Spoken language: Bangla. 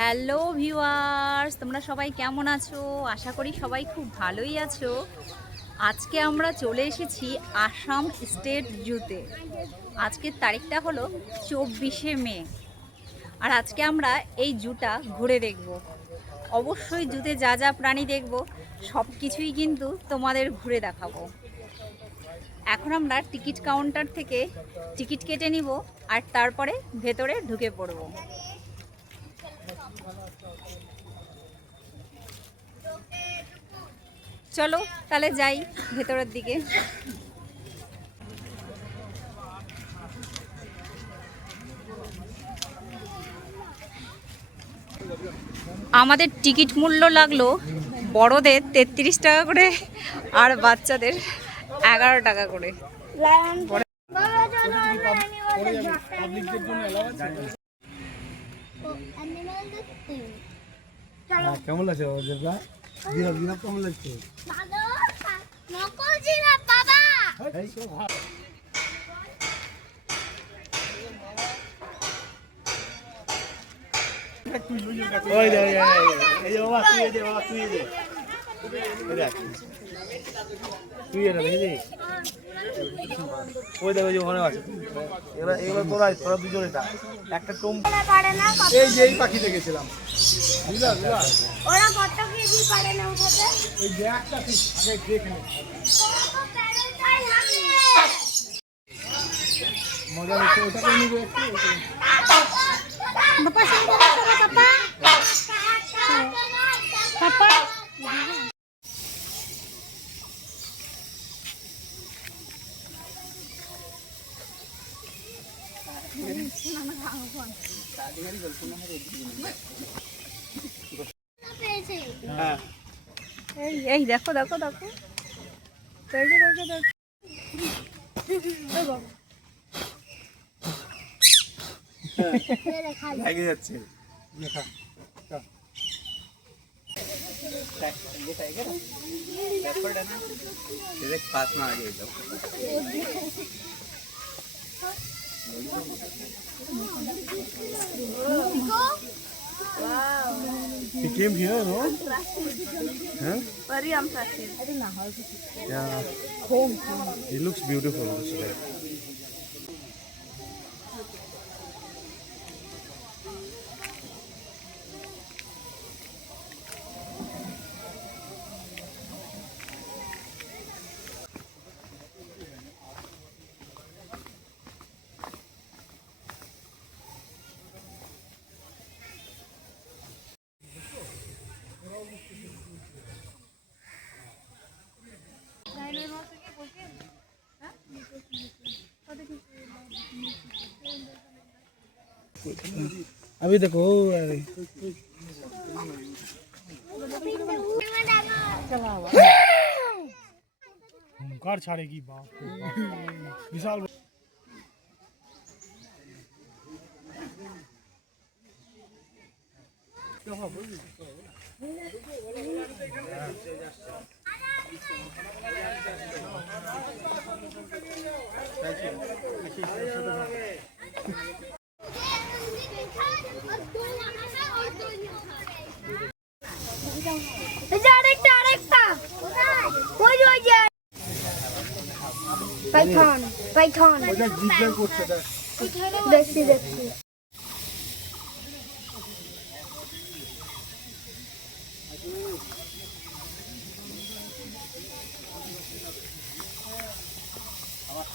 হ্যালো ভিউয়ার্স, তোমরা সবাই কেমন আছো? আশা করি সবাই খুব ভালোই আছো। আজকে আমরা চলে এসেছি আসাম স্টেট জুতে। আজকের তারিখটা হলো 24শে মে। আর আজকে আমরা এই জুটা ঘুরে দেখব। অবশ্যই জুতে যা যা প্রাণী দেখব সব কিছুই কিন্তু তোমাদের ঘুরে দেখাবো। এখন আমরা টিকিট কাউন্টার থেকে টিকিট কেটে নিব আর তারপরে ভেতরে ঢুকে পড়ব। চলো তাহলে যাই ভেতরের দিকে। আমাদের টিকিট মূল্য লাগলো বড়দের 33 টাকা করে আর বাচ্চাদের 11 টাকা করে। কেমন লাগছে কেমন লাগছে? ওই দেখো যে ওখানে আছে। এবার তোরা দুজনে একটা টম এই যে এই পাখি দেখেছিলাম। ওরা কত কেজি পারে না উঠাতে? এই যে একটা পিস আগে দেখে নে। মজা লাগছে ওটা করে নিবে একটু। পাপা সঙ্গে বসো পাপা। পাপা এই দেখো দেখো দেখো লাগে যাচ্ছে দেখা पास में आ गए तो He came here, no? Huh? Yeah. It looks beautiful today. अभी देखो अरे कार छाड़ेगी बाप विशाल পাইথন পাইথন ওটা জিজ্ঞাসা করছে দেখছি দেখছি আমার